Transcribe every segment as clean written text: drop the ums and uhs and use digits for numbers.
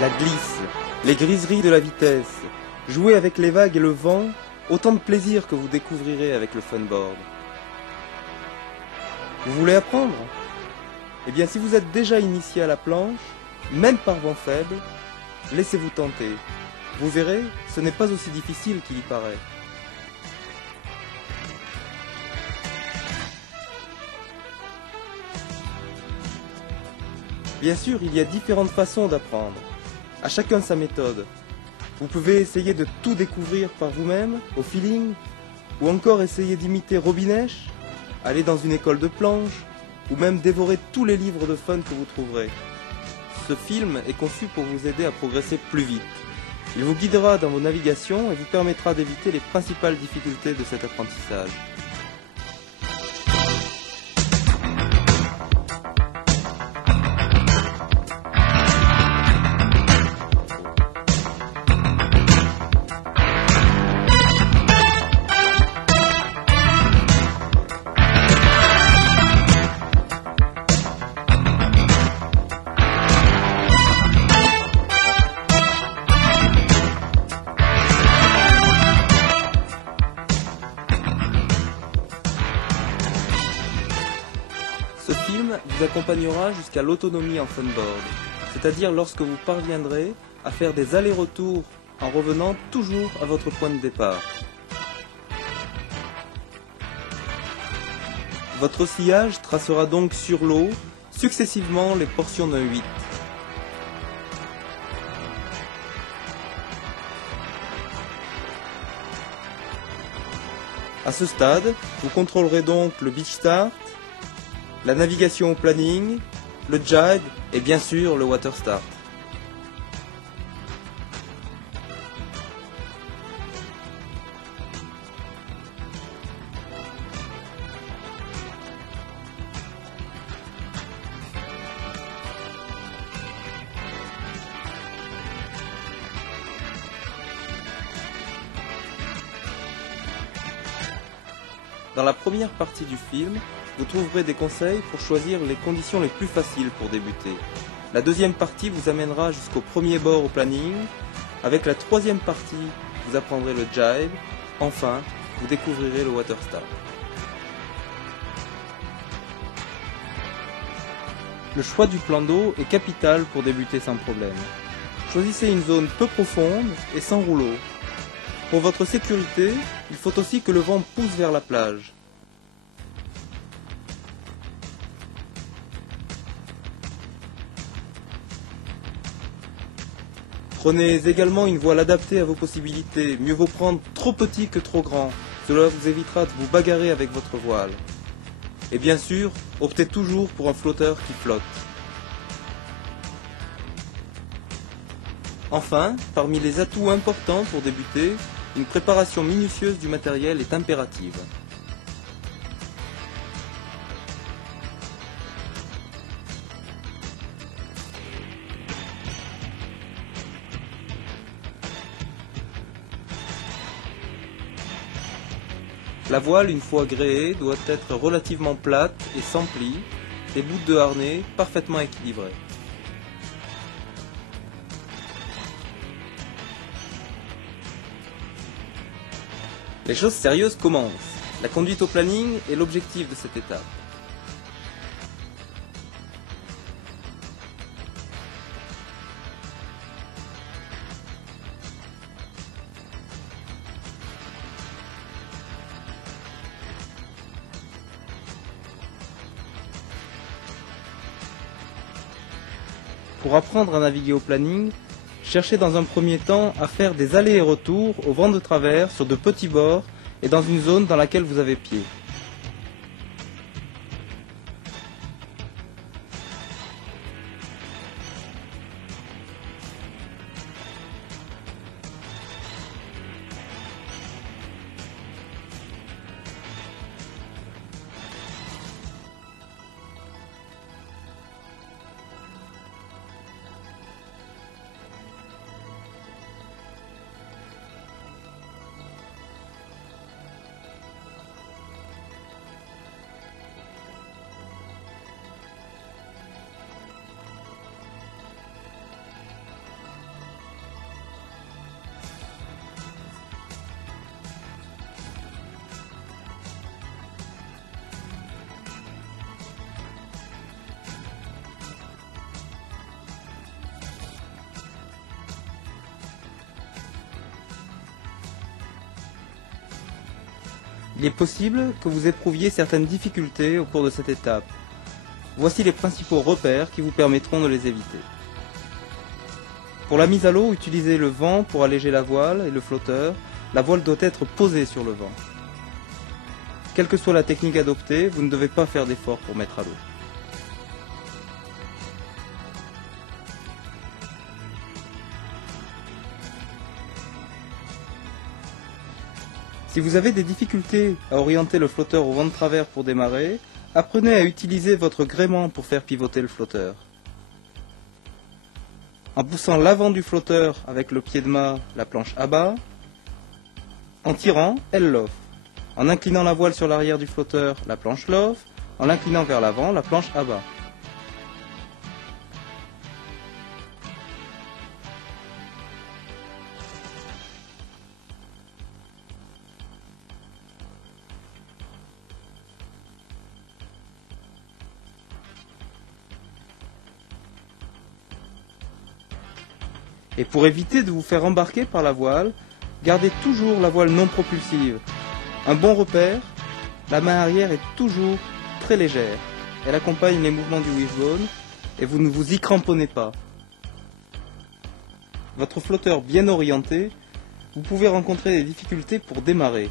la glisse, les griseries de la vitesse, jouer avec les vagues et le vent, autant de plaisir que vous découvrirez avec le funboard. Vous voulez apprendre? Eh bien, si vous êtes déjà initié à la planche, même par vent faible, laissez-vous tenter. Vous verrez, ce n'est pas aussi difficile qu'il y paraît. Bien sûr, il y a différentes façons d'apprendre. À chacun sa méthode. Vous pouvez essayer de tout découvrir par vous-même, au feeling, ou encore essayer d'imiter Robinèche, aller dans une école de planche, ou même dévorer tous les livres de fun que vous trouverez. Ce film est conçu pour vous aider à progresser plus vite. Il vous guidera dans vos navigations et vous permettra d'éviter les principales difficultés de cet apprentissage. Ce film vous accompagnera jusqu'à l'autonomie en funboard, c'est-à-dire lorsque vous parviendrez à faire des allers-retours en revenant toujours à votre point de départ. Votre sillage tracera donc sur l'eau successivement les portions d'un 8. À ce stade, vous contrôlerez donc le beach start, la navigation au planning, le jibe et bien sûr le water start. Dans la première partie du film, vous trouverez des conseils pour choisir les conditions les plus faciles pour débuter. La deuxième partie vous amènera jusqu'au premier bord au planning. Avec la troisième partie, vous apprendrez le jibe. Enfin, vous découvrirez le water start. Le choix du plan d'eau est capital pour débuter sans problème. Choisissez une zone peu profonde et sans rouleau. Pour votre sécurité, il faut aussi que le vent pousse vers la plage. Prenez également une voile adaptée à vos possibilités. Mieux vaut prendre trop petit que trop grand. Cela vous évitera de vous bagarrer avec votre voile. Et bien sûr, optez toujours pour un flotteur qui flotte. Enfin, parmi les atouts importants pour débuter, une préparation minutieuse du matériel est impérative. La voile, une fois gréée, doit être relativement plate et sans plis, les bouts de harnais parfaitement équilibrés. Les choses sérieuses commencent. La conduite au planning est l'objectif de cette étape. Pour apprendre à naviguer au planning, cherchez dans un premier temps à faire des allers et retours au vent de travers sur de petits bords et dans une zone dans laquelle vous avez pied. Il est possible que vous éprouviez certaines difficultés au cours de cette étape. Voici les principaux repères qui vous permettront de les éviter. Pour la mise à l'eau, utilisez le vent pour alléger la voile et le flotteur. La voile doit être posée sur le vent. Quelle que soit la technique adoptée, vous ne devez pas faire d'effort pour mettre à l'eau. Si vous avez des difficultés à orienter le flotteur au vent de travers pour démarrer, apprenez à utiliser votre gréement pour faire pivoter le flotteur. En poussant l'avant du flotteur avec le pied de mât, la planche abat. En tirant, elle loffe. En inclinant la voile sur l'arrière du flotteur, la planche loffe. En l'inclinant vers l'avant, la planche abat. Et pour éviter de vous faire embarquer par la voile, gardez toujours la voile non propulsive. Un bon repère, la main arrière est toujours très légère. Elle accompagne les mouvements du wishbone et vous ne vous y cramponnez pas. Votre flotteur bien orienté, vous pouvez rencontrer des difficultés pour démarrer.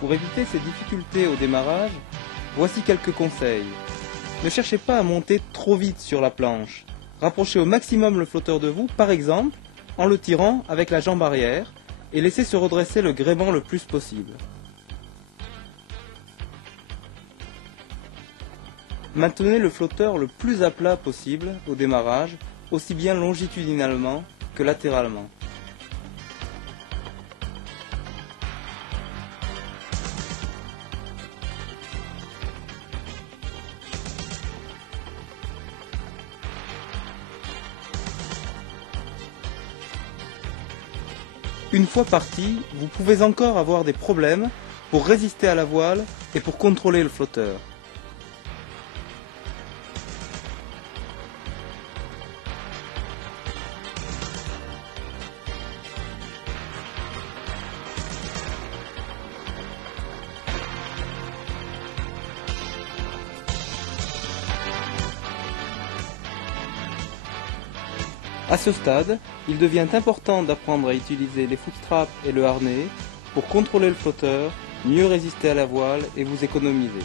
Pour éviter ces difficultés au démarrage, voici quelques conseils. Ne cherchez pas à monter trop vite sur la planche. Rapprochez au maximum le flotteur de vous, par exemple, en le tirant avec la jambe arrière, et laissez se redresser le gréement le plus possible. Maintenez le flotteur le plus à plat possible au démarrage, aussi bien longitudinalement que latéralement. Une fois parti, vous pouvez encore avoir des problèmes pour résister à la voile et pour contrôler le flotteur. À ce stade, il devient important d'apprendre à utiliser les footstraps et le harnais pour contrôler le flotteur, mieux résister à la voile et vous économiser.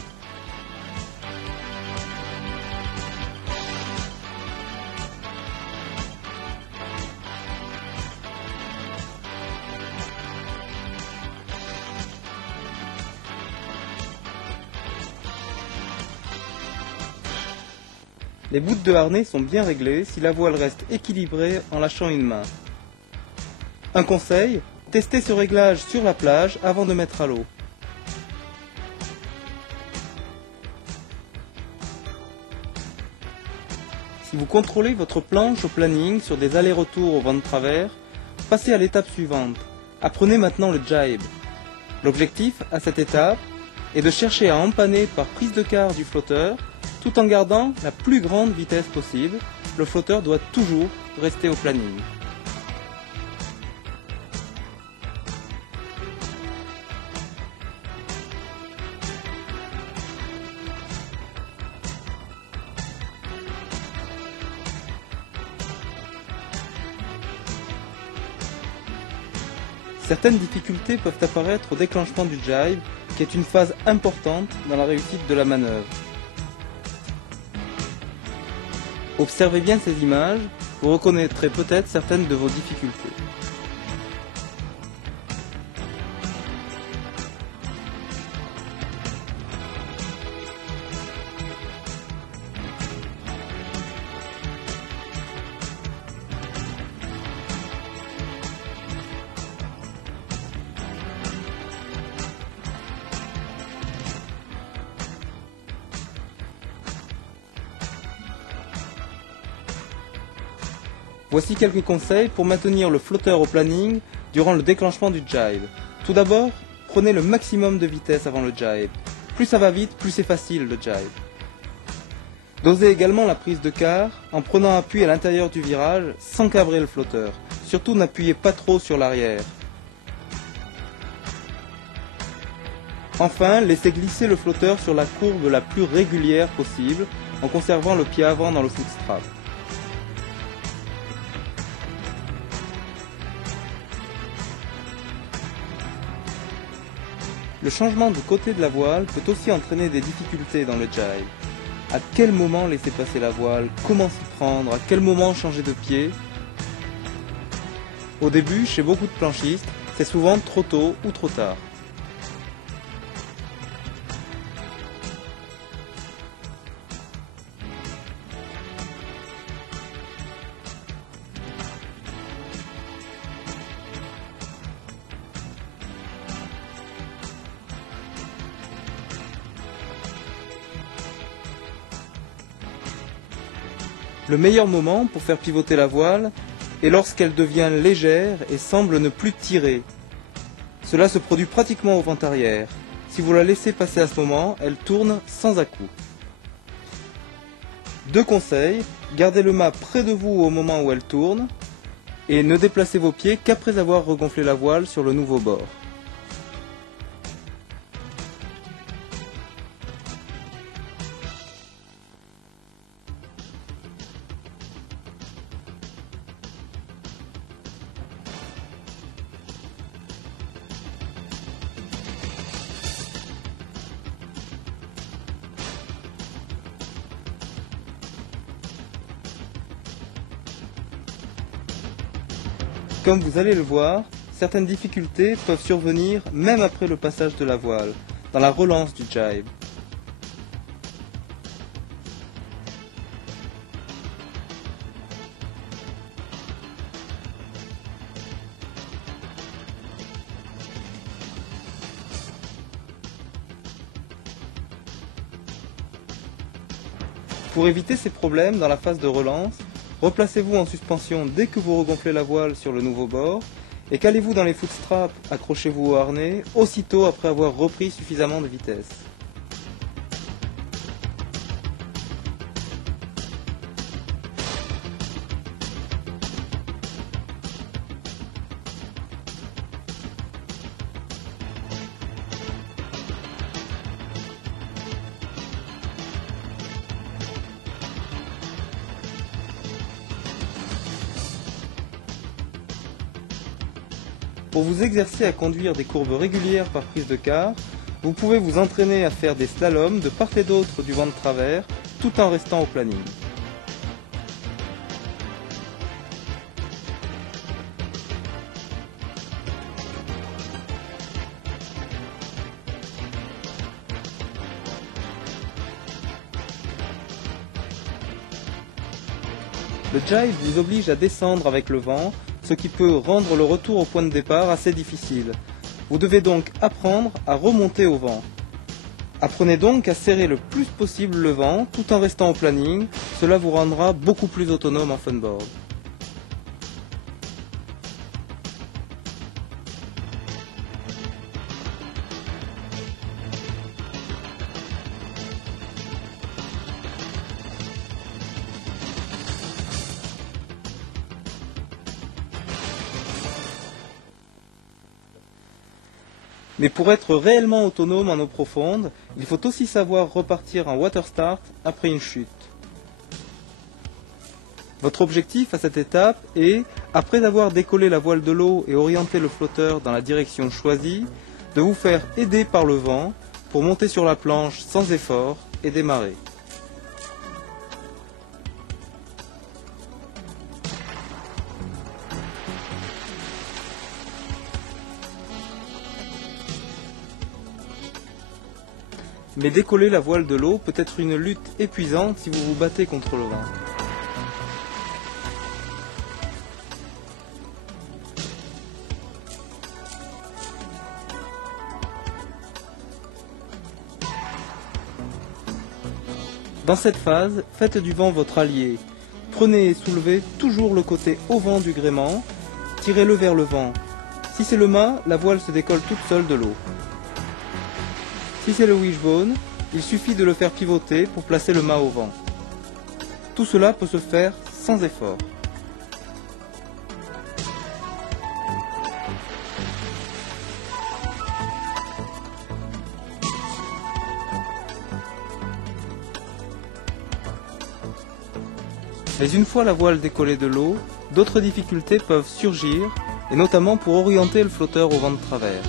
Les bouts de harnais sont bien réglées si la voile reste équilibrée en lâchant une main. Un conseil, testez ce réglage sur la plage avant de mettre à l'eau. Si vous contrôlez votre planche au planning sur des allers-retours au vent de travers, passez à l'étape suivante. Apprenez maintenant le jibe. L'objectif à cette étape est de chercher à empanner par prise de quart du flotteur tout en gardant la plus grande vitesse possible. Le flotteur doit toujours rester au planning. Certaines difficultés peuvent apparaître au déclenchement du jibe, qui est une phase importante dans la réussite de la manœuvre. Observez bien ces images, vous reconnaîtrez peut-être certaines de vos difficultés. Voici quelques conseils pour maintenir le flotteur au planning durant le déclenchement du jibe. Tout d'abord, prenez le maximum de vitesse avant le jibe. Plus ça va vite, plus c'est facile le jibe. Dosez également la prise de quart en prenant appui à l'intérieur du virage sans cabrer le flotteur. Surtout n'appuyez pas trop sur l'arrière. Enfin, laissez glisser le flotteur sur la courbe la plus régulière possible en conservant le pied avant dans le footstrap. Le changement de côté de la voile peut aussi entraîner des difficultés dans le jive. À quel moment laisser passer la voile? Comment s'y prendre? À quel moment changer de pied? Au début, chez beaucoup de planchistes, c'est souvent trop tôt ou trop tard. Le meilleur moment pour faire pivoter la voile est lorsqu'elle devient légère et semble ne plus tirer. Cela se produit pratiquement au vent arrière. Si vous la laissez passer à ce moment, elle tourne sans à-coups. Deux conseils, gardez le mât près de vous au moment où elle tourne et ne déplacez vos pieds qu'après avoir regonflé la voile sur le nouveau bord. Comme vous allez le voir, certaines difficultés peuvent survenir même après le passage de la voile, dans la relance du jibe. Pour éviter ces problèmes dans la phase de relance, replacez-vous en suspension dès que vous regonflez la voile sur le nouveau bord et calez-vous dans les footstraps, accrochez-vous au harnais aussitôt après avoir repris suffisamment de vitesse. Pour vous exercer à conduire des courbes régulières par prise de quart, vous pouvez vous entraîner à faire des slaloms de part et d'autre du vent de travers, tout en restant au planning. Le jive vous oblige à descendre avec le vent, ce qui peut rendre le retour au point de départ assez difficile. Vous devez donc apprendre à remonter au vent. Apprenez donc à serrer le plus possible le vent tout en restant au planning, cela vous rendra beaucoup plus autonome en funboard. Mais pour être réellement autonome en eau profonde, il faut aussi savoir repartir en water start après une chute. Votre objectif à cette étape est, après avoir décollé la voile de l'eau et orienté le flotteur dans la direction choisie, de vous faire aider par le vent pour monter sur la planche sans effort et démarrer. Mais décoller la voile de l'eau peut être une lutte épuisante si vous vous battez contre le vent. Dans cette phase, faites du vent votre allié. Prenez et soulevez toujours le côté au vent du gréement, tirez-le vers le vent. Si c'est le mât, la voile se décolle toute seule de l'eau. Si c'est le wishbone, il suffit de le faire pivoter pour placer le mât au vent. Tout cela peut se faire sans effort. Mais une fois la voile décollée de l'eau, d'autres difficultés peuvent surgir, et notamment pour orienter le flotteur au vent de travers.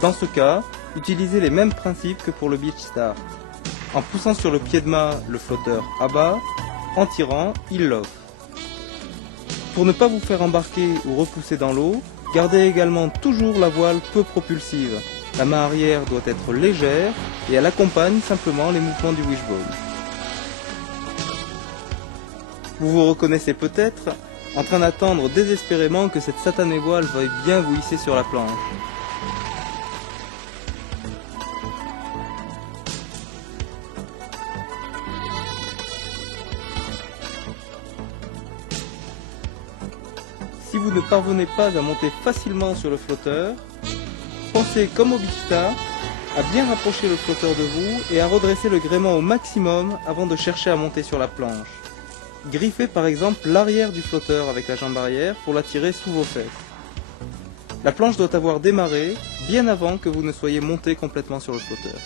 Dans ce cas, utilisez les mêmes principes que pour le beach start. En poussant sur le pied de mât, le flotteur abat, en tirant, il l'offre. Pour ne pas vous faire embarquer ou repousser dans l'eau, gardez également toujours la voile peu propulsive. La main arrière doit être légère et elle accompagne simplement les mouvements du wishbone. Vous vous reconnaissez peut-être en train d'attendre désespérément que cette satanée voile veuille bien vous hisser sur la planche. Si vous ne parvenez pas à monter facilement sur le flotteur, pensez comme au beach start à bien rapprocher le flotteur de vous et à redresser le gréement au maximum avant de chercher à monter sur la planche. Griffez par exemple l'arrière du flotteur avec la jambe arrière pour l'attirer sous vos fesses. La planche doit avoir démarré bien avant que vous ne soyez monté complètement sur le flotteur.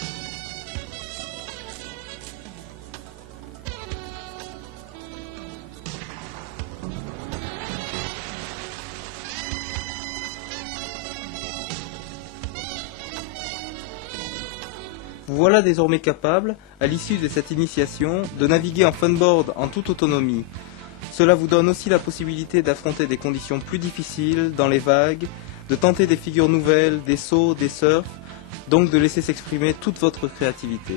Vous voilà désormais capable, à l'issue de cette initiation, de naviguer en funboard en toute autonomie. Cela vous donne aussi la possibilité d'affronter des conditions plus difficiles dans les vagues, de tenter des figures nouvelles, des sauts, des surfs, donc de laisser s'exprimer toute votre créativité.